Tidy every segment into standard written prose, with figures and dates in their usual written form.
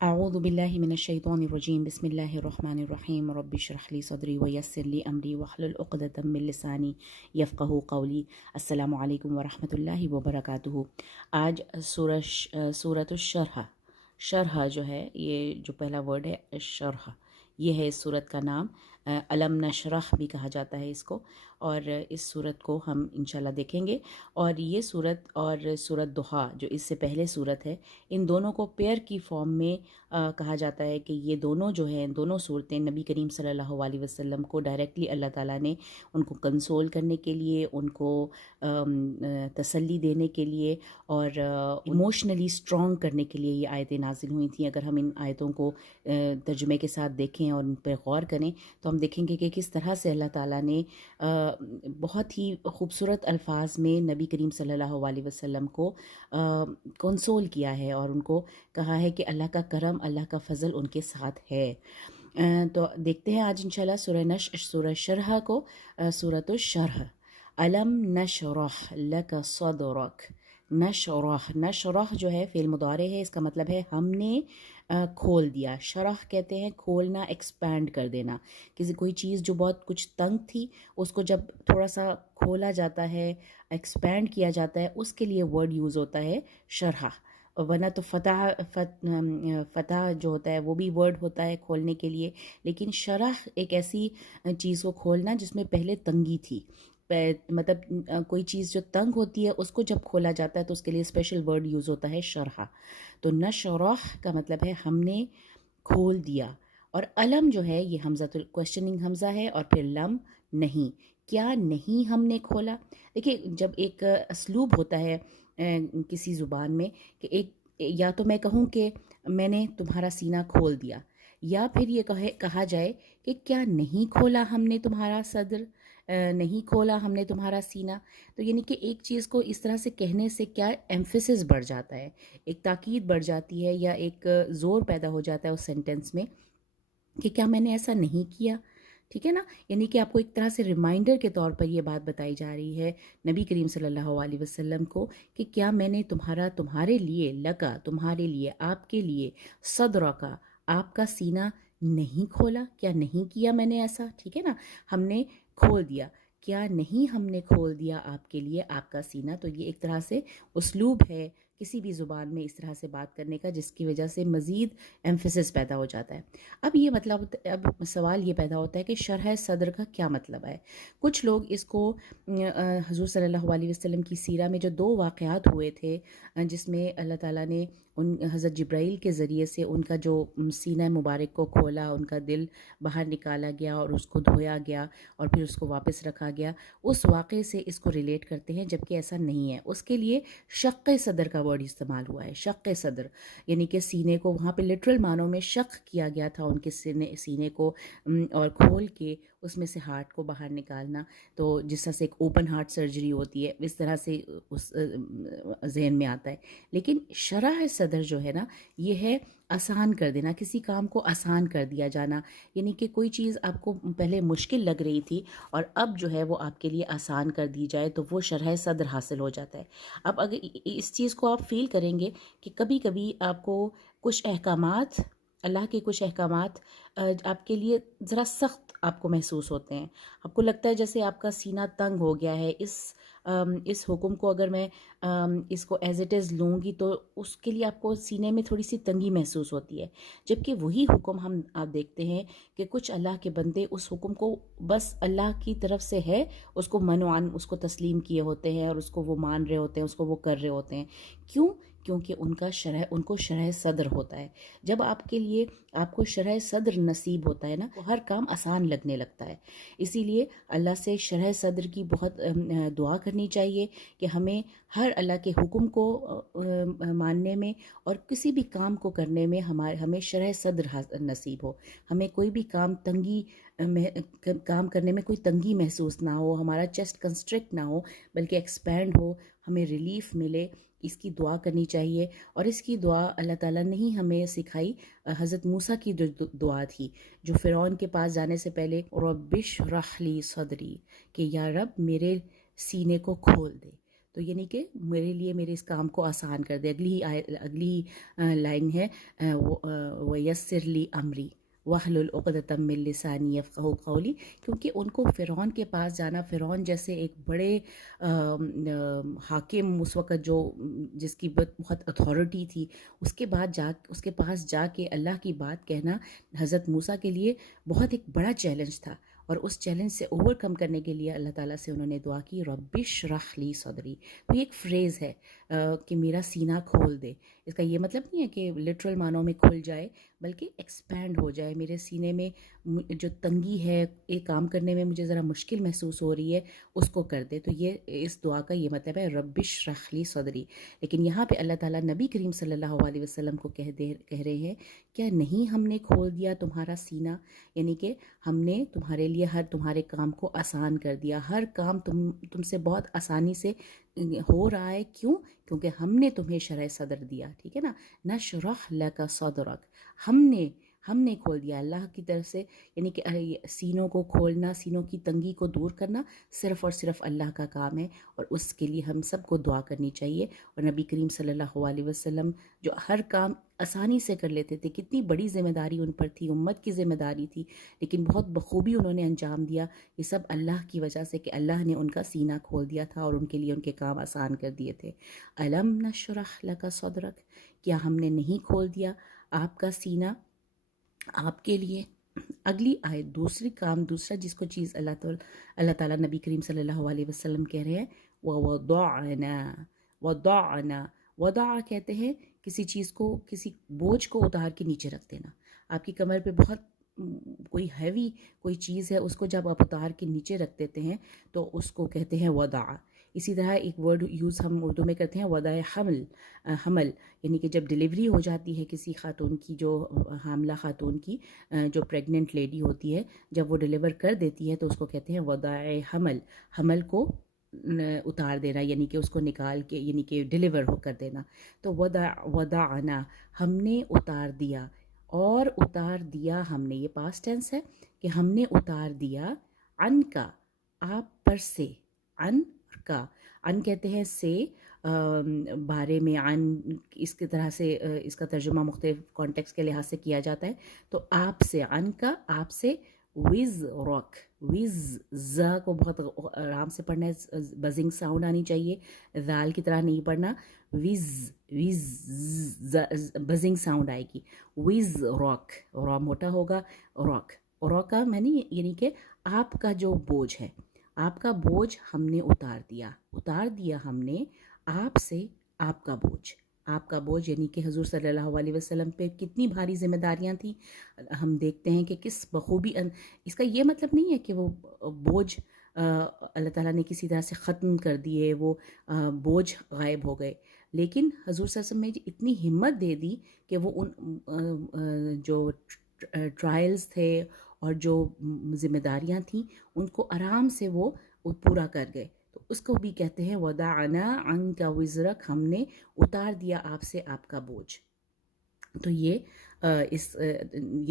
اعوذ باللہ من الشیطان الرجیم بسم اللہ الرحمن الرحیم رب اشرح لی صدری ویسر لی امری واحلل عقدۃ من لسانی یفقہوا قولی۔ السلام علیکم ورحمۃ اللہ وبرکاتہ۔ آج سورۃ الشرح، شرح جو ہے، یہ جو پہلا ورڈ ہے شرح، یہ ہے اس سورت کا نام۔ علم نشرح بھی کہا جاتا ہے اس کو، اور اس سورت کو ہم انشاءاللہ دیکھیں گے۔ اور یہ سورت اور سورت ضحیٰ جو اس سے پہلے سورت ہے، ان دونوں کو پیئر کی فارم میں کہا جاتا ہے کہ یہ دونوں جو ہیں، دونوں صورتیں نبی کریم صلی اللہ علیہ وسلم کو ڈائریکٹلی اللہ تعالیٰ نے ان کو کنسول کرنے کے لیے، ان کو تسلی دینے کے لیے اور ایموشنلی اسٹرانگ کرنے کے لیے یہ آیتیں نازل ہوئی تھیں۔ اگر ہم ان آیتوں کو ترجمے کے ساتھ دیکھیں اور ان پر غور کریں تو ہم دیکھیں گے کہ کس طرح سے اللہ تعالیٰ نے بہت ہی خوبصورت الفاظ میں نبی کریم صلی اللہ علیہ وسلم کو کنسول کیا ہے، اور ان کو کہا ہے کہ اللہ کا کرم، اللہ کا فضل ان کے ساتھ ہے۔ تو دیکھتے ہیں آج انشاءاللہ سورہ شرح کو، سورۃ الشرح۔ علم نشرح لک صدرک، نشرح جو ہے فعل مضارع ہے، اس کا مطلب ہے ہم نے کھول دیا۔ شرح کہتے ہیں کھولنا، ایکسپینڈ کر دینا۔ کوئی چیز جو بہت کچھ تنگ تھی، اس کو جب تھوڑا سا کھولا جاتا ہے، ایکسپینڈ کیا جاتا ہے، اس کے لیے ورڈ یوز ہوتا ہے شرح۔ ورنہ تو فتح جو ہوتا ہے وہ بھی ورڈ ہوتا ہے کھولنے کے لیے، لیکن شرح ایک ایسی چیز کو کھولنا جس میں پہلے تنگی تھی۔ مطلب کوئی چیز جو تنگ ہوتی ہے اس کو جب کھولا جاتا ہے تو اس کے لیے اسپیشل ورڈ یوز ہوتا ہے شرح۔ تو نشرح کا مطلب ہے ہم نے کھول دیا، اور علم جو ہے یہ حمزۃ کوشچننگ حمزہ ہے، اور پھر لم نہیں، کیا نہیں ہم نے کھولا۔ دیکھیے جب ایک اسلوب ہوتا ہے کسی زبان میں کہ ایک، یا تو میں کہوں کہ میں نے تمہارا سینہ کھول دیا، یا پھر یہ کہا جائے کہ کیا نہیں کھولا ہم نے تمہارا صدر، نہیں کھولا ہم نے تمہارا سینہ۔ تو یعنی کہ ایک چیز کو اس طرح سے کہنے سے کیا ایمفیسس بڑھ جاتا ہے، ایک تاکید بڑھ جاتی ہے، یا ایک زور پیدا ہو جاتا ہے اس سینٹنس میں کہ کیا میں نے ایسا نہیں کیا، ٹھیک ہے نا۔ یعنی کہ آپ کو ایک طرح سے ریمائنڈر کے طور پر یہ بات بتائی جا رہی ہے نبی کریم صلی اللہ علیہ وسلم کو کہ کیا میں نے تمہارے لیے، لگا تمہارے لیے، آپ کے لیے، صدر کا، آپ کا سینہ نہیں کھولا، کیا نہیں کیا میں نے ایسا، ٹھیک ہے نا۔ ہم نے کھول دیا، کیا نہیں ہم نے کھول دیا آپ کے لیے آپ کا سینہ۔ تو یہ ایک طرح سے اسلوب ہے کسی بھی زبان میں اس طرح سے بات کرنے کا، جس کی وجہ سے مزید ایمفیسس پیدا ہو جاتا ہے۔ اب یہ مطلب، اب سوال یہ پیدا ہوتا ہے کہ شرح صدر کا کیا مطلب ہے۔ کچھ لوگ اس کو حضور صلی اللہ علیہ وسلم کی سیرہ میں جو 2 واقعات ہوئے تھے، جس میں اللہ تعالیٰ نے حضرت جبرائیل کے ذریعے سے ان کا جو سینہ مبارک کو کھولا، ان کا دل باہر نکالا گیا اور اس کو دھویا گیا اور پھر اس کو واپس رکھا گیا، اس واقعے سے اس کو ریلیٹ کرتے ہیں، جبکہ ایسا نہیں ہے۔ اس کے لیے شق صدر کا ورڈ استعمال ہوا ہے، شق صدر، یعنی کہ سینے کو وہاں پہ لٹرل معنوں میں شق کیا گیا تھا ان کے سینے کو، اور کھول کے اس میں سے ہارٹ کو باہر نکالنا۔ تو جس طرح سے ایک اوپن ہارٹ سرجری ہوتی ہے، اس طرح سے اس ذہن میں آتا ہے۔ لیکن شرح صدر جو ہے نا، یہ ہے آسان کر دینا، کسی کام کو آسان کر دیا جانا، یعنی کہ کوئی چیز آپ کو پہلے مشکل لگ رہی تھی اور اب جو ہے وہ آپ کے لیے آسان کر دی جائے تو وہ شرح صدر حاصل ہو جاتا ہے۔ اب اگر اس چیز کو آپ فیل کریں گے کہ کبھی کبھی آپ کو کچھ احکامات، اللہ کے کچھ احکامات آپ کے لیے ذرا سخت آپ کو محسوس ہوتے ہیں، آپ کو لگتا ہے جیسے آپ کا سینہ تنگ ہو گیا ہے، اس حکم کو اگر میں اس کو ایز اٹ از لوں گی تو اس کے لیے آپ کو سینے میں تھوڑی سی تنگی محسوس ہوتی ہے۔ جبکہ وہی حکم آپ دیکھتے ہیں کہ کچھ اللہ کے بندے اس حکم کو بس اللہ کی طرف سے ہے، اس کو منوعاً اس کو تسلیم کیے ہوتے ہیں اور اس کو وہ مان رہے ہوتے ہیں، اس کو وہ کر رہے ہوتے ہیں۔ کیونکہ ان کو شرح صدر ہوتا ہے۔ جب آپ کو شرح صدر نصیب ہوتا ہے نا، تو ہر کام آسان لگنے لگتا ہے۔ اسی لیے اللہ سے شرح صدر کی بہت دعا کرنی چاہیے کہ ہمیں ہر اللہ کے حکم کو ماننے میں اور کسی بھی کام کو کرنے میں ہمیں شرح صدر نصیب ہو، ہمیں کوئی بھی کام کرنے میں کوئی تنگی محسوس نہ ہو، ہمارا چیسٹ کنسٹرکٹ نہ ہو بلکہ ایکسپینڈ ہو، ہمیں ریلیف ملے، اس کی دعا کرنی چاہیے۔ اور اس کی دعا اللہ تعالیٰ نے ہی ہمیں سکھائی۔ حضرت موسیٰ کی جو دعا تھی، جو فرعون کے پاس جانے سے پہلے، رب اشرح لی صدری، کہ یا رب میرے سینے کو کھول دے۔ تو یعنی کہ میرے لیے میرے اس کام کو آسان کر دے. اگلی لائن ہے وَيَسِّرْ لِي أَمْرِي وَاحْلُلْ عُقْدَةً مِّن لِّسَانِي يَفْقَهُوا قَوْلِي. کیونکہ ان کو فرعون کے پاس جانا، فرعون جیسے ایک بڑے حاکم اس وقت جس کی بہت اتھارٹی تھی، اس کے پاس جا کے اللہ کی بات کہنا حضرت موسیٰ کے لیے بہت ایک بڑا چیلنج تھا. اور اس چیلنج سے اوور کم کرنے کے لیے اللہ تعالیٰ سے انہوں نے دعا کی رب اشرح لی صدری. تو یہ ایک فریز ہے کہ میرا سینہ کھول دے. اس کا یہ مطلب نہیں ہے کہ لٹرل معنوں میں کھل جائے، بلکہ ایکسپینڈ ہو جائے. میرے سینے میں جو تنگی ہے، ایک کام کرنے میں مجھے ذرا مشکل محسوس ہو رہی ہے، اس کو کر دے. تو یہ اس دعا کا یہ مطلب ہے رب اشرح لی صدری. لیکن یہاں پہ اللہ تعالیٰ نبی کریم صلی اللہ علیہ وسلم کو کہہ رہے ہیں کیا نہیں ہم نے کھول دیا تمہارا سینہ؟ یعنی کہ ہم نے تمہارے لیے تمہارے کام کو آسان کر دیا. ہر کام تم سے بہت آسانی سے ہو رہا ہے. کیوں؟ کیونکہ ہم نے تمہیں شرح صدر دیا. ٹھیک ہے نا، نشرح لک صدرک. ہم نے کھول دیا اللہ کی طرف سے. یعنی کہ سینوں کو کھولنا، سینوں کی تنگی کو دور کرنا صرف اور صرف اللہ کا کام ہے، اور اس کے لیے ہم سب کو دعا کرنی چاہیے. اور نبی کریم صلی اللہ علیہ وسلم جو ہر کام آسانی سے کر لیتے تھے، کتنی بڑی ذمہ داری ان پر تھی، امت کی ذمہ داری تھی، لیکن بہت بخوبی انہوں نے انجام دیا. یہ سب اللہ کی وجہ سے کہ اللہ نے ان کا سینہ کھول دیا تھا اور ان کے لیے ان کے کام آسان کر دیے تھے. الم نشرح لک صدرک. کیا ہم نے نہیں کھول دیا آپ کا سینہ آپ کے لیے؟ اگلی آیت دوسرا جس کو چیز اللہ تعالیٰ نبی کریم صلی اللہ علیہ وسلم کہہ رہے ہیں وَوَضَعْنَا. وضع کہتے ہیں کسی چیز کو، کسی بوجھ کو اتار کے نیچے رکھ دینا. آپ کی کمر پہ بہت کوئی ہیوی کوئی چیز ہے، اس کو جب آپ اتار کے نیچے رکھ دیتے ہیں تو اس کو کہتے ہیں وضع. اسی طرح ایک ورڈ یوز ہم اردو میں کرتے ہیں وضع حمل. یعنی کہ جب ڈیلیوری ہو جاتی ہے کسی خاتون کی، جو حاملہ خاتون کی، جو پریگننٹ لیڈی ہوتی ہے، جب وہ ڈیلیور کر دیتی ہے تو اس کو کہتے ہیں وضع حمل کو اتار دینا، یعنی کہ اس کو نکال کے، یعنی کہ ڈیلیور ہو کر دینا. تو وضعنا ہم نے اتار دیا. اور اتار دیا ہم نے، یہ پاسٹ ٹینس ہے کہ ہم نے اتار دیا ان کا آپ پر سے. ان کہتے ہیں سے بارے میں، اس کی طرح سے اس کا ترجمہ مختلف کانٹیکس کے لحاظ سے کیا جاتا ہے. تو آپ سے، ان کا آپ سے، وز راک. ز کو بہت آرام سے پڑھنا ہے، بزنگ ساؤنڈ آنی چاہیے، ذال کی طرح نہیں پڑھنا. بزنگ ساؤنڈ آئے گی. وز راک، را موٹا ہوگا، راک کا میں نے یعنی کہ آپ کا جو بوجھ ہے، آپ کا بوجھ ہم نے اتار دیا ہم نے آپ سے آپ کا بوجھ. یعنی کہ حضور صلی اللہ علیہ وسلم پہ کتنی بھاری ذمہ داریاں تھیں. ہم دیکھتے ہیں کہ کس بخوبی. اس کا یہ مطلب نہیں ہے کہ وہ بوجھ اللہ تعالیٰ نے کسی طرح سے ختم کر دیے، وہ بوجھ غائب ہو گئے. لیکن حضور صلی اللہ علیہ وسلم نے اتنی ہمت دے دی کہ وہ ان جو ٹرائلز تھے اور جو ذمہ داریاں تھیں ان کو آرام سے وہ پورا کر گئے. تو اس کو بھی کہتے ہیں وضعنا عنک وزرک، ہم نے اتار دیا آپ سے آپ کا بوجھ. تو یہ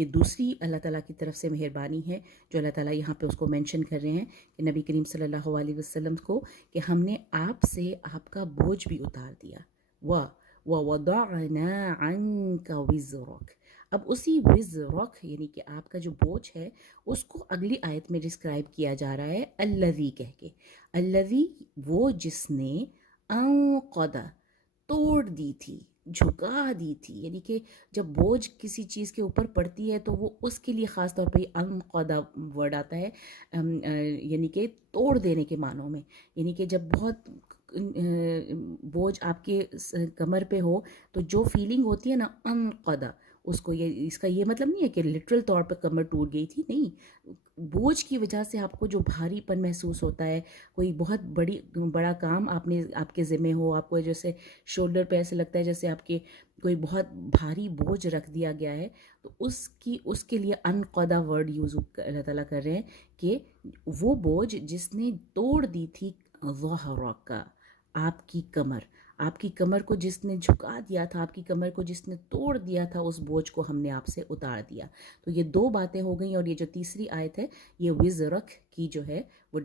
دوسری اللہ تعالیٰ کی طرف سے مہربانی ہے جو اللہ تعالیٰ یہاں پہ اس کو مینشن کر رہے ہیں کہ نبی کریم صلی اللہ علیہ وسلم کو، کہ ہم نے آپ سے آپ کا بوجھ بھی اتار دیا. وَوَضَعْنَا عَنْكَ وِزْرَكَ. اب اسی وزرک یعنی کہ آپ کا جو بوجھ ہے اس کو اگلی آیت میں ڈسکرائب کیا جا رہا ہے الذی کہہ کے. الذی وہ جس نے انقض توڑ دی تھی، جھکا دی تھی. یعنی کہ جب بوجھ کسی چیز کے اوپر پڑتی ہے تو وہ اس کے لیے خاص طور پہ انقض ورڈ آتا ہے، یعنی کہ توڑ دینے کے معنوں میں. یعنی کہ جب بہت بوجھ آپ کے کمر پہ ہو تو جو فیلنگ ہوتی ہے نا انقض، اس کا یہ مطلب نہیں ہے کہ لٹرل طور پہ کمر ٹوٹ گئی تھی، نہیں. بوجھ کی وجہ سے آپ کو جو بھاری پن محسوس ہوتا ہے، کوئی بہت بڑا کام آپ کے ذمہ ہو، آپ کو جیسے شولڈر پہ ایسے لگتا ہے جیسے آپ کے کوئی بہت بھاری بوجھ رکھ دیا گیا ہے، تو اس کے لیے انقضا ورڈ یوز اللہ تعالیٰ کر رہے ہیں کہ وہ بوجھ جس نے توڑ دی تھی ظہرک کا، آپ کی کمر. آپ کی کمر کو جس نے جھکا دیا تھا، آپ کی کمر کو جس نے توڑ دیا تھا، اس بوجھ کو ہم نے آپ سے اتار دیا۔ تو یہ دو باتیں ہو گئیں، اور یہ جو تیسری آیت ہے یہ وزرک کی جو ہے وہ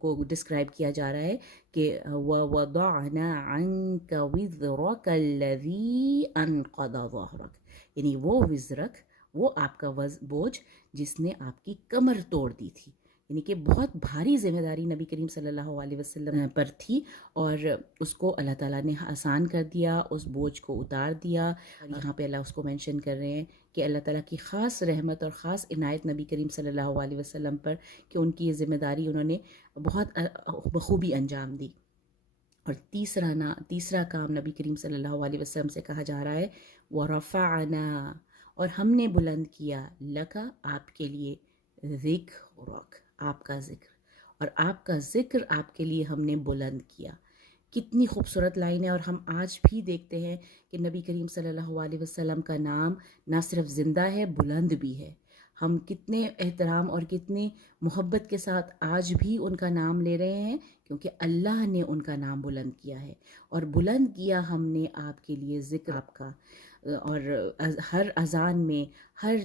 کو ڈسکرائب کیا جا رہا ہے کہ وَوَضَعْنَا عَنْكَ وِزْرَكَ الَّذِي أَنْقَضَ ظَهْرَكَ، یعنی وہ وزرک، وہ آپ کا بوجھ جس نے آپ کی کمر توڑ دی تھی، یعنی کہ بہت بھاری ذمہ داری نبی کریم صلی اللہ علیہ وسلم پر تھی، اور اس کو اللہ تعالیٰ نے آسان کر دیا، اس بوجھ کو اتار دیا۔ یہاں پہ اللہ اس کو مینشن کر رہے ہیں کہ اللہ تعالیٰ کی خاص رحمت اور خاص عنایت نبی کریم صلی اللہ علیہ وسلم پر کہ ان کی یہ ذمہ داری انہوں نے بہت بخوبی انجام دی۔ اور تیسرا کام نبی کریم صلی اللہ علیہ وسلم سے کہا جا رہا ہے وَرَفَعْنَا، اور ہم نے بلند کیا لَكَ، آپ کے لیے، ذِكْرَكَ، آپ کا ذکر، اور آپ کا ذکر آپ کے لیے ہم نے بلند کیا۔ کتنی خوبصورت لائن ہے، اور ہم آج بھی دیکھتے ہیں کہ نبی کریم صلی اللہ علیہ وسلم کا نام نہ صرف زندہ ہے بلند بھی ہے۔ ہم کتنے احترام اور کتنی محبت کے ساتھ آج بھی ان کا نام لے رہے ہیں، کیونکہ اللہ نے ان کا نام بلند کیا ہے، اور بلند کیا ہم نے آپ کے لیے ذکر آپ کا۔ اور ہر اذان میں، ہر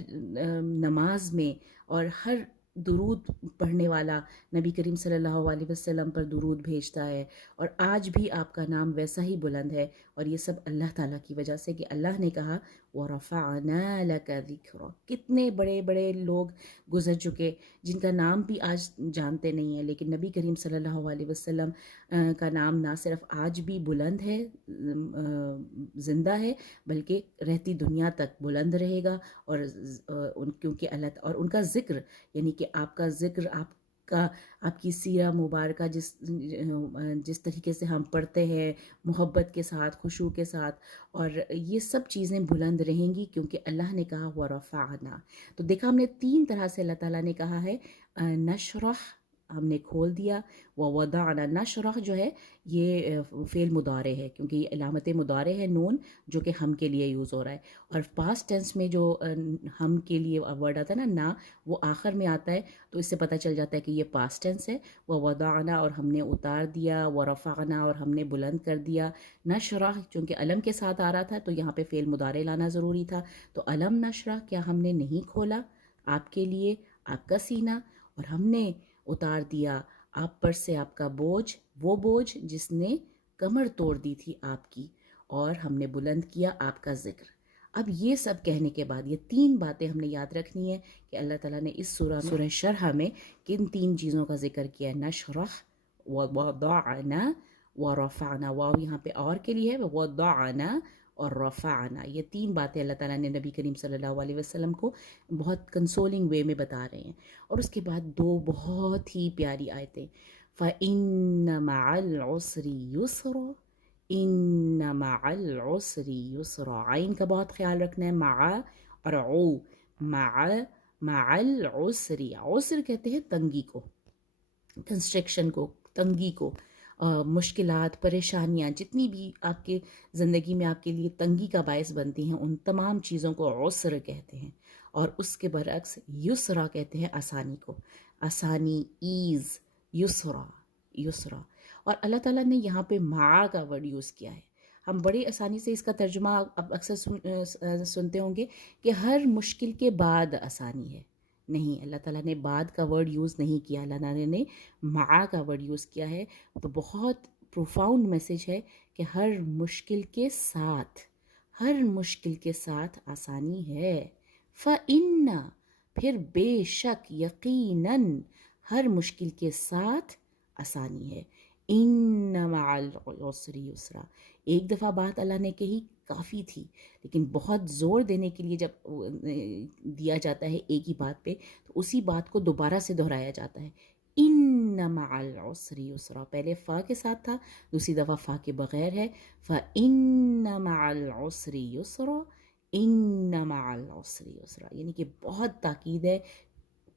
نماز میں، اور ہر درود پڑھنے والا نبی کریم صلی اللہ علیہ وسلم پر درود بھیجتا ہے، اور آج بھی آپ کا نام ویسا ہی بلند ہے، اور یہ سب اللہ تعالیٰ کی وجہ سے کہ اللہ نے کہا وَرَفَعْنَا لَكَ ذِكْرَكَ۔ کتنے بڑے بڑے لوگ گزر چکے جن کا نام بھی آج جانتے نہیں ہیں، لیکن نبی کریم صلی اللہ علیہ وسلم کا نام نہ صرف آج بھی بلند ہے، زندہ ہے، بلکہ رہتی دنیا تک بلند رہے گا، اور کیونکہ اللہ اور ان کا ذکر، یعنی کہ آپ کا ذکر، آپ کی سیرہ مبارکہ جس طریقے سے ہم پڑھتے ہیں محبت کے ساتھ، خشوع کے ساتھ، اور یہ سب چیزیں بلند رہیں گی کیونکہ اللہ نے کہا وَرَفَعْنَا۔ تو دیکھا ہم نے تین طرح سے اللہ تعالیٰ نے کہا ہے، نشرح، ہم نے کھول دیا، وَوَضَعْنَا، نشرح جو ہے یہ فعل مضارع ہے، کیونکہ یہ علامت مضارع ہے نون، جو کہ ہم کے لیے یوز ہو رہا ہے، اور پاسٹ ٹینس میں جو ہم کے لیے ورڈ آتا ہے نا، وہ آخر میں آتا ہے، تو اس سے پتہ چل جاتا ہے کہ یہ پاسٹ ٹینس ہے۔ وَوَضَعْنَا، اور ہم نے اتار دیا، وَرَفَعْنَا، اور ہم نے بلند کر دیا، نشرح چونکہ علم کے ساتھ آ رہا تھا تو یہاں پہ فعل مضارع لانا ضروری تھا، تو علم نشرح، کیا ہم نے نہیں کھولا آپ کے لیے آپ کا سینہ، اور ہم نے اتار دیا آپ پر سے آپ کا بوجھ، وہ بوجھ جس نے کمر توڑ دی تھی آپ کی، اور ہم نے بلند کیا آپ کا ذکر۔ اب یہ سب کہنے کے بعد یہ تین باتیں ہم نے یاد رکھنی ہے کہ اللہ تعالیٰ نے اس سورہ شرح میں کن تین چیزوں کا ذکر کیا ہے، نشرح، وَوَضَعْنَا، وَرَفَعْنَا، واو یہاں پہ اور کے لیے ہے، وَوَضَعْنَا اور رفعنا، یہ تین باتیں اللہ تعالیٰ نے نبی کریم صلی اللہ علیہ وسلم کو بہت کنسولنگ وے میں بتا رہے ہیں۔ اور اس کے بعد دو بہت ہی پیاری آیتیں، فَإِنَّ مَعَ الْعُسْرِ يُسْرًا، إِنَّ مَعَ الْعُسْرِ يُسْرًا، عین کا بہت خیال رکھنا ہے، مع اور عو، مع العسر، عسر کہتے ہیں تنگی کو، کنسٹرکشن کو، تنگی کو، مشکلات، پریشانیاں جتنی بھی آپ کے زندگی میں آپ کے لیے تنگی کا باعث بنتی ہیں، ان تمام چیزوں کو عسر کہتے ہیں، اور اس کے برعکس یسرا کہتے ہیں آسانی کو، آسانی، ایز، یسرا، یسرا۔ اور اللہ تعالیٰ نے یہاں پہ مع کا ورڈ یوز کیا ہے۔ ہم بڑی آسانی سے اس کا ترجمہ اب اکثر سنتے ہوں گے کہ ہر مشکل کے بعد آسانی ہے، نہیں، اللہ تعالیٰ نے بعد کا ورڈ یوز نہیں کیا، اللہ تعالیٰ نے مع کا ورڈ یوز کیا ہے۔ تو بہت پروفاؤنڈ میسج ہے کہ ہر مشکل کے ساتھ، ہر مشکل کے ساتھ آسانی ہے، فَإِنَّ، پھر بے شک، یقیناً، ہر مشکل کے ساتھ آسانی ہے، إِنَّ مَعَ الْعُسْرِ يُسْرًا۔ ایک دفعہ بات اللہ نے کہی کافی تھی، لیکن بہت زور دینے کے لیے جب دیا جاتا ہے ایک ہی بات پہ تو اسی بات کو دوبارہ سے دہرایا جاتا ہے، إِنَّ مَعَ الْعُسْرِ يُسْرًا، پہلے فا کے ساتھ تھا، دوسری دفعہ فا کے بغیر ہے، فَإِنَّ مَعَ الْعُسْرِ يُسْرًا، إِنَّ مَعَ الْعُسْرِ يُسْرًا، یعنی کہ بہت تاکید ہے،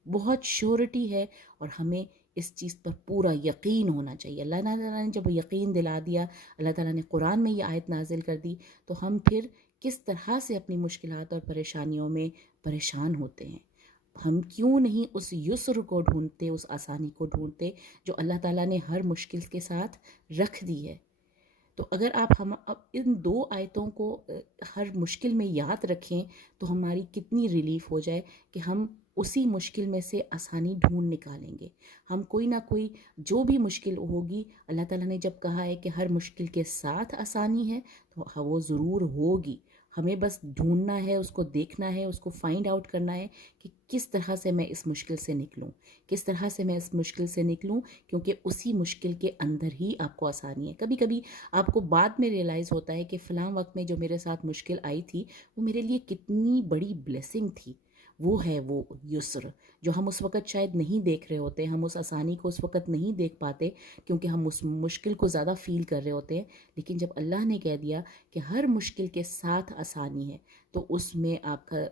بہت شیورٹی ہے، اور ہمیں اس چیز پر پورا یقین ہونا چاہیے۔ اللہ تعالیٰ نے جب یقین دلا دیا، اللہ تعالیٰ نے قرآن میں یہ آیت نازل کر دی، تو ہم پھر کس طرح سے اپنی مشکلات اور پریشانیوں میں پریشان ہوتے ہیں، ہم کیوں نہیں اس یسر کو ڈھونڈتے، اس آسانی کو ڈھونڈتے جو اللہ تعالیٰ نے ہر مشکل کے ساتھ رکھ دی ہے۔ تو اگر آپ ہم اب ان 2 آیتوں کو ہر مشکل میں یاد رکھیں تو ہماری کتنی ریلیف ہو جائے کہ ہم اسی مشکل میں سے آسانی ڈھونڈ نکالیں گے. ہم کوئی نہ کوئی جو بھی مشکل ہوگی، اللہ تعالیٰ نے جب کہا ہے کہ ہر مشکل کے ساتھ آسانی ہے تو وہ ضرور ہوگی. ہمیں بس ڈھونڈنا ہے، اس کو دیکھنا ہے، اس کو فائنڈ آؤٹ کرنا ہے کہ کس طرح سے میں اس مشکل سے نکلوں، کس طرح سے میں اس مشکل سے نکلوں، کیونکہ اسی مشکل کے اندر ہی آپ کو آسانی ہے. کبھی کبھی آپ کو بعد میں ریئلائز ہوتا ہے کہ فلاں وقت میں جو میرے ساتھ مشکل آئی تھی وہ میرے لیے کتنی بڑی بلیسنگ تھی. وہ ہے وہ یسر جو ہم اس وقت شاید نہیں دیکھ رہے ہوتے، ہم اس آسانی کو اس وقت نہیں دیکھ پاتے کیونکہ ہم اس مشکل کو زیادہ فیل کر رہے ہوتے ہیں. لیکن جب اللہ نے کہہ دیا کہ ہر مشکل کے ساتھ آسانی ہے تو اس میں آپ کا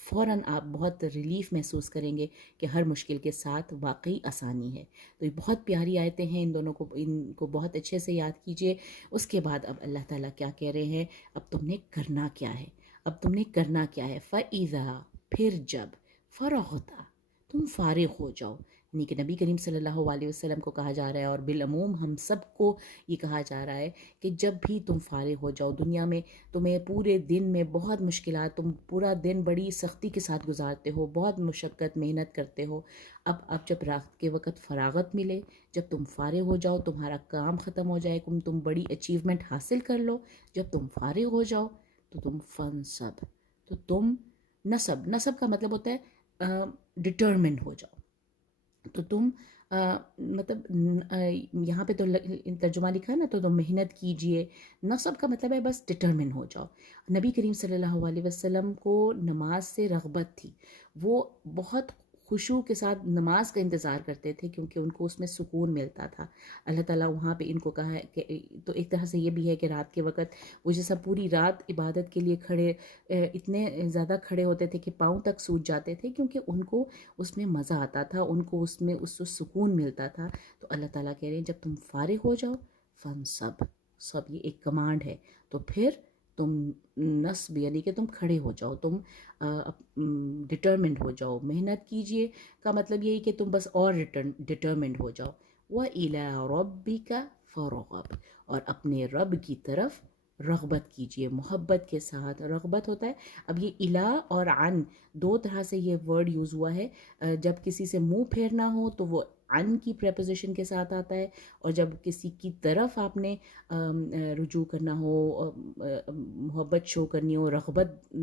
فوراً آپ بہت ریلیف محسوس کریں گے کہ ہر مشکل کے ساتھ واقعی آسانی ہے. تو یہ بہت پیاری آیتیں ہیں، ان کو بہت اچھے سے یاد کیجئے. اس کے بعد اب اللہ تعالیٰ کیا کہہ رہے ہیں، اب تم نے کرنا کیا ہے، اب تم نے کرنا کیا ہے. فَإِذَا پھر جب فرغتا تم فارغ ہو جاؤ، یعنی کہ نبی کریم صلی اللہ علیہ وسلم کو کہا جا رہا ہے اور بالعموم ہم سب کو یہ کہا جا رہا ہے کہ جب بھی تم فارغ ہو جاؤ، دنیا میں تمہیں پورے دن میں بہت مشکلات، تم پورا دن بڑی سختی کے ساتھ گزارتے ہو، بہت مشقت محنت کرتے ہو، اب جب رات کے وقت فراغت ملے، جب تم فارغ ہو جاؤ، تمہارا کام ختم ہو جائے، تم بڑی اچیومنٹ حاصل کر لو، جب تم فارغ ہو جاؤ تو تم فنصب، تو تم نصب کا مطلب ہوتا ہے ڈٹرمن ہو جاؤ. تو تم مطلب یہاں پہ تو ترجمہ لکھا ہے نا، تو تم محنت کیجئے. نصب کا مطلب ہے بس ڈٹرمن ہو جاؤ. نبی کریم صلی اللہ علیہ وسلم کو نماز سے رغبت تھی، وہ بہت خشوع کے ساتھ نماز کا انتظار کرتے تھے کیونکہ ان کو اس میں سکون ملتا تھا. اللہ تعالیٰ وہاں پہ ان کو کہا ہے کہ تو ایک طرح سے یہ بھی ہے کہ رات کے وقت وہ جیسا پوری رات عبادت کے لیے کھڑے، اتنے زیادہ کھڑے ہوتے تھے کہ پاؤں تک سوج جاتے تھے کیونکہ ان کو اس میں مزہ آتا تھا، ان کو اس میں اس سے سکون ملتا تھا. تو اللہ تعالیٰ کہہ رہے ہیں جب تم فارغ ہو جاؤ فنصب، سب یہ ایک کمانڈ ہے، تو پھر تم نصب یعنی کہ تم کھڑے ہو جاؤ، تم ڈٹرمنڈ ہو جاؤ. محنت کیجئے کا مطلب یہی کہ تم بس اور ڈٹرمنڈ ہو جاؤ. وَإِلَىٰ رَبِّكَ فَارْغَب، اور اپنے رب کی طرف رغبت کیجئے، محبت کے ساتھ. رغبت ہوتا ہے، اب یہ الہ اور عن دو طرح سے یہ ورڈ یوز ہوا ہے. جب کسی سے منہ پھیرنا ہو تو وہ عن کی پریپوزیشن کے ساتھ آتا ہے، اور جب کسی کی طرف آپ نے رجوع کرنا ہو، محبت شو کرنی ہو، رغبت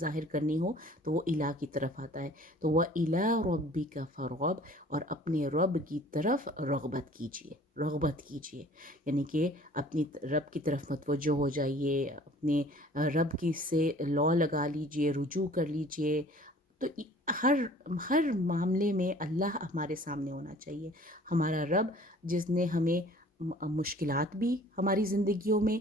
ظاہر کرنی ہو تو وہ الہ کی طرف آتا ہے. تو وہ الہ ربی کا فارغب، اور اپنے رب کی طرف رغبت کیجئے، یعنی کہ اپنی رب کی طرف متوجہ ہو جائیے، اپنے رب کی سے لا لگا لیجئے، رجوع کر لیجئے. تو ہر معاملے میں اللہ ہمارے سامنے ہونا چاہیے، ہمارا رب جس نے ہمیں مشکلات بھی ہماری زندگیوں میں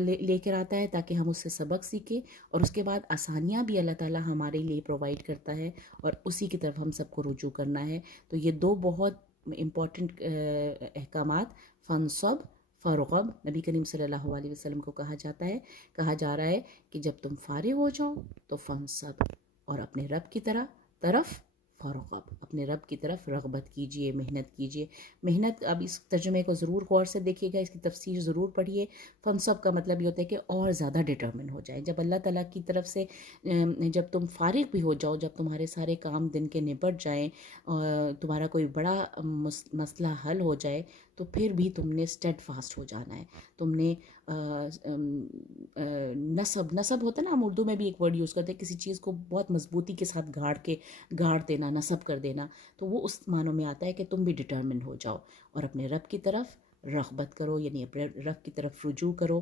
لے کر آتا ہے تاکہ ہم اس سے سبق سیکھیں، اور اس کے بعد آسانیاں بھی اللہ تعالیٰ ہمارے لیے پرووائڈ کرتا ہے، اور اسی کی طرف ہم سب کو رجوع کرنا ہے. تو یہ دو بہت امپورٹنٹ احکامات، فنصب فرغب، نبی کریم صلی اللہ علیہ وسلم کو کہا جا رہا ہے کہ جب تم فارغ ہو جاؤ تو فنصب، اور اپنے رب کی طرف فرغب، اپنے رب کی طرف رغبت کیجئے، محنت کیجئے. محنت، اب اس ترجمے کو ضرور غور سے دیکھیے گا، اس کی تفسیر ضرور پڑھیے. فنصب کا مطلب یہ ہوتا ہے کہ اور زیادہ ڈٹرمن ہو جائے. جب اللہ تعالیٰ کی طرف سے جب تم فارغ بھی ہو جاؤ، جب تمہارے سارے کام دن کے نپٹ جائیں، تمہارا کوئی بڑا مسئلہ حل ہو جائے، تو پھر بھی تم نے اسٹیڈ فاسٹ ہو جانا ہے. تم نے نصب ہوتا ہے نا، ہم اردو میں بھی ایک ورڈ یوز کرتے ہیں، کسی چیز کو بہت مضبوطی کے ساتھ گاڑ دینا، نصب کر دینا. تو وہ اس معنوں میں آتا ہے کہ تم بھی ڈٹرمن ہو جاؤ اور اپنے رب کی طرف رغبت کرو، یعنی اپنے رب کی طرف رجوع کرو.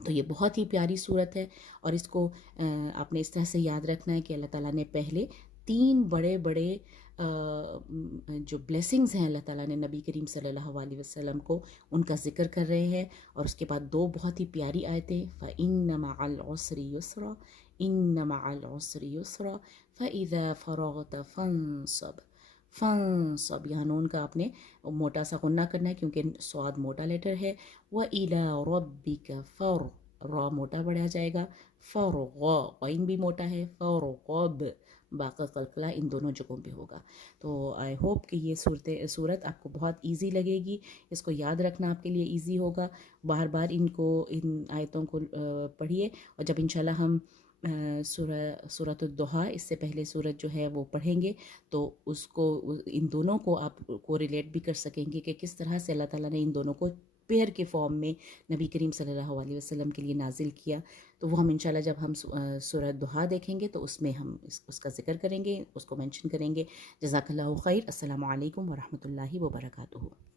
تو یہ بہت ہی پیاری صورت ہے، اور اس کو آپ نے اس طرح سے یاد رکھنا ہے کہ اللہ تعالیٰ نے پہلے 3 بڑے جو بلیسنگز ہیں اللہ تعالیٰ نے نبی کریم صلی اللہ علیہ وسلم کو، ان کا ذکر کر رہے ہیں. اور اس کے بعد 2 بہت ہی پیاری آیتیں، فَإِنَّ مَعَ الْعُسْرِ يُسْرًا إِنَّ مَعَ الْعُسْرِ يُسْرًا فَإِذَا فَرَغْتَ فَانصَبْ، یہاں نون کا آپ نے موٹا سا غنہ کرنا ہے کیونکہ صاد موٹا لیٹر ہے. وَإِلَىٰ رَبِّكَ را موٹا بڑھا جائے گا، فرغ، غین بھی موٹا ہے، فرغب، باقی قلقلہ ان دونوں جگہوں پہ ہوگا. تو آئی ہوپ کہ یہ صورت آپ کو بہت ایزی لگے گی، اس کو یاد رکھنا آپ کے لیے ایزی ہوگا. بار بار ان آیتوں کو پڑھیے، اور جب انشاءاللہ ہم سورۃ الضحیٰ، اس سے پہلے سورت جو ہے وہ پڑھیں گے، تو اس کو ان دونوں کو آپ کو ریلیٹ بھی کر سکیں گے کہ کس طرح سے اللہ تعالیٰ نے ان دونوں کو پیئر کے فارم میں نبی کریم صلی اللہ علیہ وسلم کے لیے نازل کیا. تو وہ ہم انشاءاللہ جب ہم سورۃ ضحیٰ دیکھیں گے تو اس میں ہم اس کا ذکر کریں گے، اس کو مینشن کریں گے. جزاک اللہ خیر. السلام علیکم ورحمۃ اللہ وبرکاتہ.